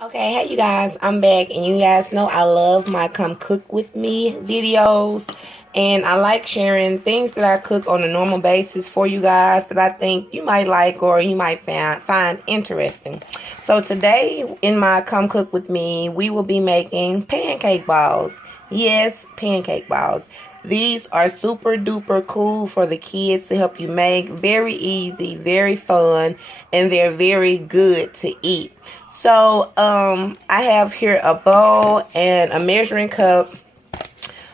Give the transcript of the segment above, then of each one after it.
Okay, hey you guys, I'm back, and you guys know I love my come cook with me videos, and I like sharing things that I cook on a normal basis for you guys that I think you might like or you might find interesting. So today in my come cook with me, we will be making pancake balls. Yes, pancake balls. These are super duper cool for the kids to help you make. Very easy, very fun, and they're very good to eat. So, I have here a bowl and a measuring cup,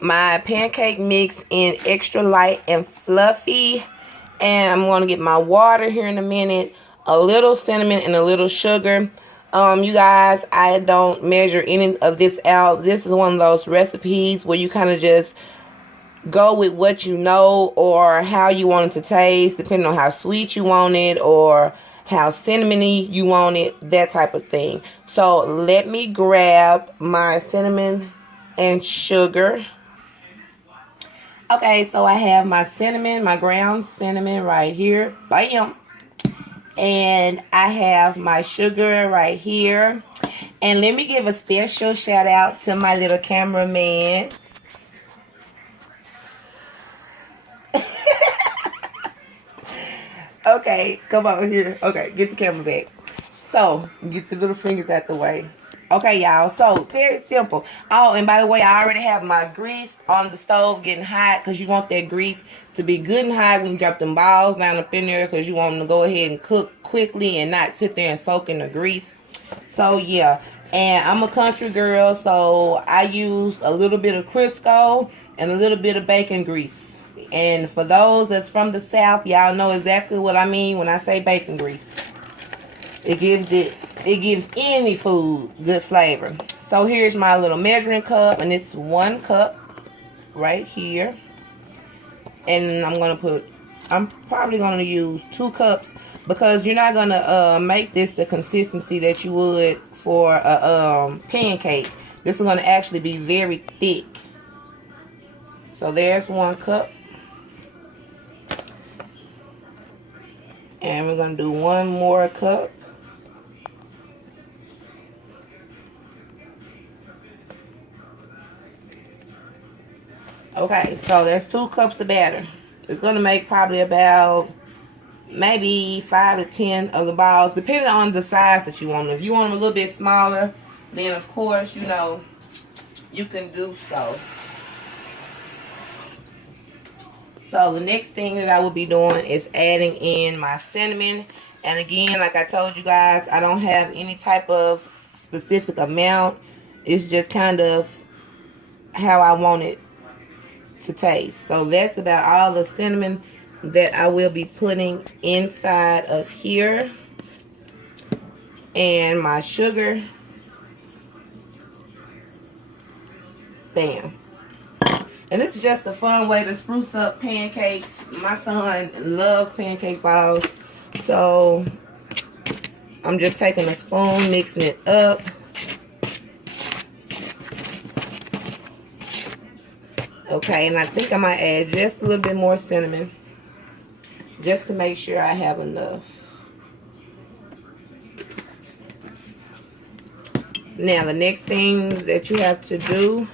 my pancake mix in extra light and fluffy, and I'm going to get my water here in a minute, a little cinnamon and a little sugar. You guys, I don't measure any of this out. This is one of those recipes where you kind of just go with what you know or how you want it to taste, depending on how sweet you want it or how cinnamony you want it, that type of thing. So let me grab my cinnamon and sugar. Okay, so I have my cinnamon, my ground cinnamon right here. Bam. And I have my sugar right here. And let me give a special shout out to my little cameraman. Okay, come over here. Okay, get the camera back. So, get the little fingers out the way. Okay, y'all. So, very simple. Oh, and by the way, I already have my grease on the stove getting hot because you want that grease to be good and hot when you drop them balls down up in there because you want them to go ahead and cook quickly and not sit there and soak in the grease. So, yeah. And I'm a country girl, so I use a little bit of Crisco and a little bit of bacon grease. And for those that's from the South, y'all know exactly what I mean when I say bacon grease. It gives any food good flavor. So here's my little measuring cup, and it's 1 cup right here. And I'm probably gonna use 2 cups because you're not gonna make this the consistency that you would for a pancake. This is gonna actually be very thick. So there's 1 cup. And we're going to do 1 more cup. Okay, so that's 2 cups of batter. It's going to make probably about maybe 5 to 10 of the balls, depending on the size that you want. If you want them a little bit smaller, then of course, you know, you can do so. So the next thing that I will be doing is adding in my cinnamon. And again, like I told you guys, I don't have any type of specific amount. It's just kind of how I want it to taste. So that's about all the cinnamon that I will be putting inside of here. And my sugar. Bam. And this is just a fun way to spruce up pancakes. My son loves pancake balls. So I'm just taking a spoon, mixing it up. Okay, and I think I might add just a little bit more cinnamon. Just to make sure I have enough. Now the next thing that you have to do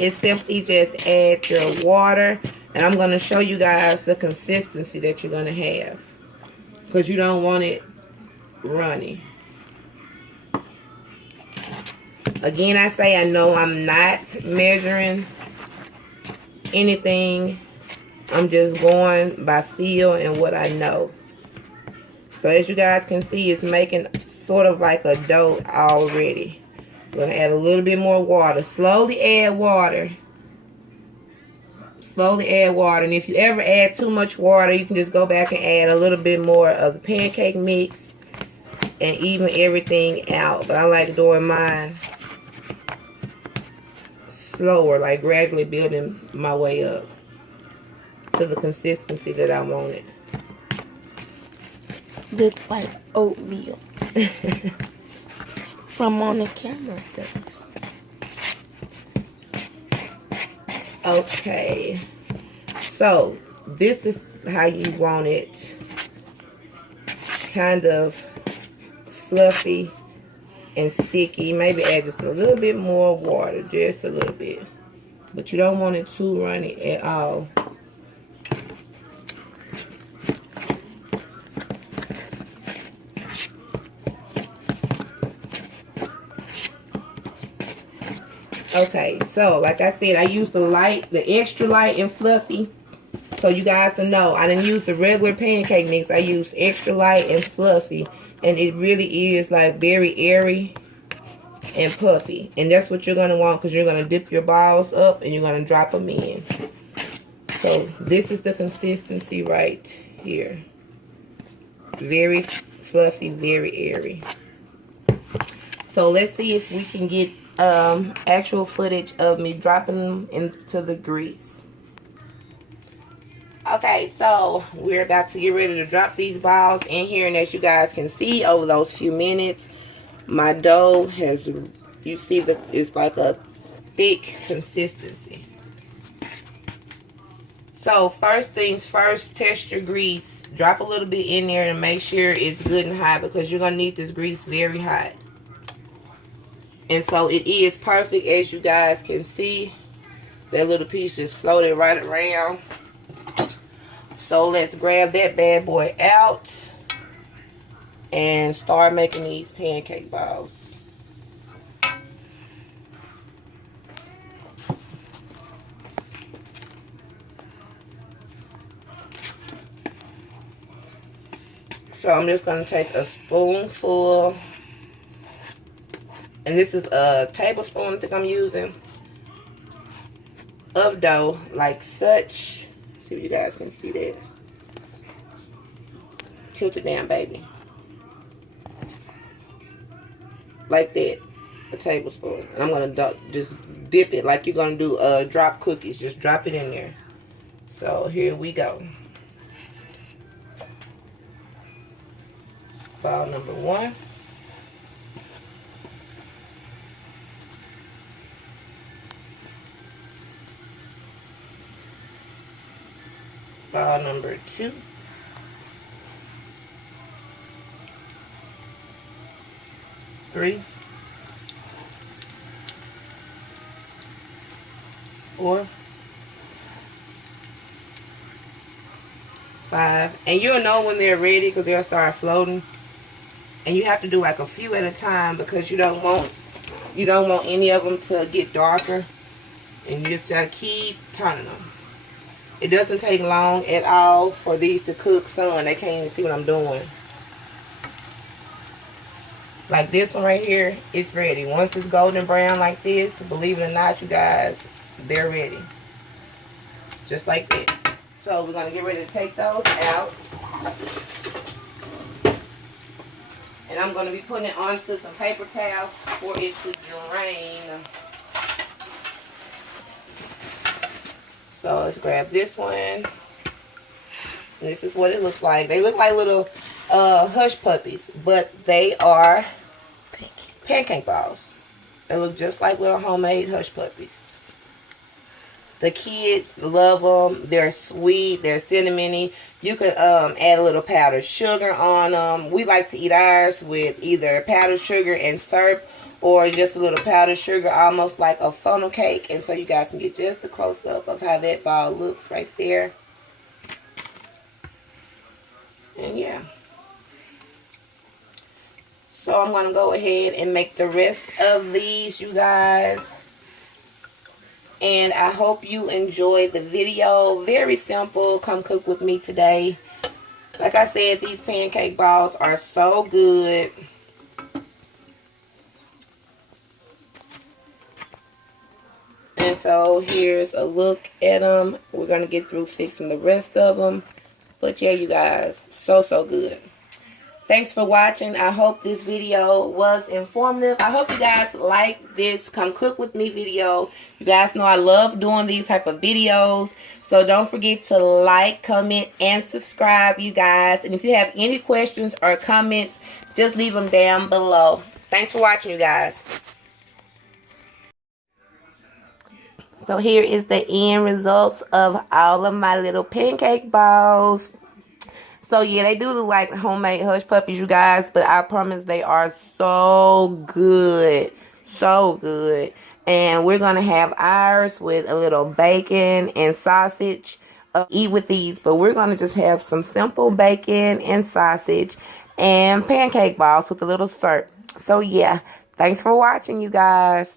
is simply just add your water, and I'm going to show you guys the consistency that you're going to have because you don't want it runny. Again, I say I know I'm not measuring anything. I'm just going by feel and what I know. So as you guys can see, it's making sort of like a dough already. I'm going to add a little bit more water. Slowly add water. Slowly add water. And if you ever add too much water, you can just go back and add a little bit more of the pancake mix and even everything out. But I like doing mine slower, like gradually building my way up to the consistency that I wanted. Looks like oatmeal. From on the camera, does. Okay, so this is how you want it, kind of fluffy and sticky. Maybe add just a little bit more water, just a little bit. But you don't want it too runny at all. Okay, so like I said, I used the extra light and fluffy. So you guys will know, I didn't use the regular pancake mix. I used extra light and fluffy. And it really is like very airy and puffy. And that's what you're going to want, because you're going to dip your balls up and you're going to drop them in. So this is the consistency right here. Very fluffy, very airy. So let's see if we can get actual footage of me dropping them into the grease. Okay, so we're about to get ready to drop these balls in here, and as you guys can see, over those few minutes, my dough has, you see that it's like a thick consistency. So first things first, test your grease. Drop a little bit in there and make sure it's good and hot, because you're going to need this grease very hot. And so it is perfect, as you guys can see. That little piece just floated right around. So let's grab that bad boy out and start making these pancake balls. So I'm just going to take a spoonful, and this is a tablespoon I think I'm using, of dough, like such. See if you guys can see that. Tilt it down, baby. Like that. A tablespoon. And I'm going to just dip it like you're going to do drop cookies. Just drop it in there. So here we go. Ball number 1. Ball number 2. 3. 4. 5. And you'll know when they're ready, because they'll start floating. And you have to do like a few at a time, because you don't want any of them to get darker. And you just gotta keep turning them. It doesn't take long at all for these to cook. Son, they can't even see what I'm doing. Like this one right here, it's ready. Once it's golden brown like this, believe it or not, you guys, they're ready. Just like that. So we're going to get ready to take those out. And I'm going to be putting it onto some paper towel for it to drain. So let's grab this one. And this is what it looks like. They look like little hush puppies, but they are pancake balls. They look just like little homemade hush puppies. The kids love them. They're sweet. They're cinnamony. You could add a little powdered sugar on them. We like to eat ours with either powdered sugar and syrup, or just a little powdered sugar, almost like a funnel cake. And so you guys can get just a close-up of how that ball looks right there. And yeah. So I'm going to go ahead and make the rest of these, you guys. And I hope you enjoyed the video. Very simple. Come cook with me today. Like I said, these pancake balls are so good. And so here's a look at them. We're going to get through fixing the rest of them. But yeah, you guys, so good. Thanks for watching. I hope this video was informative. I hope you guys like this come cook with me video. You guys know I love doing these type of videos. So don't forget to like, comment, and subscribe, you guys. And if you have any questions or comments, just leave them down below. Thanks for watching, you guys. So here is the end results of all of my little pancake balls. So yeah, they do look like homemade hush puppies, you guys, but I promise they are so good. So good. And we're gonna have ours with a little bacon and sausage. Eat with these, but we're gonna just have some simple bacon and sausage and pancake balls with a little syrup. So yeah, thanks for watching, you guys.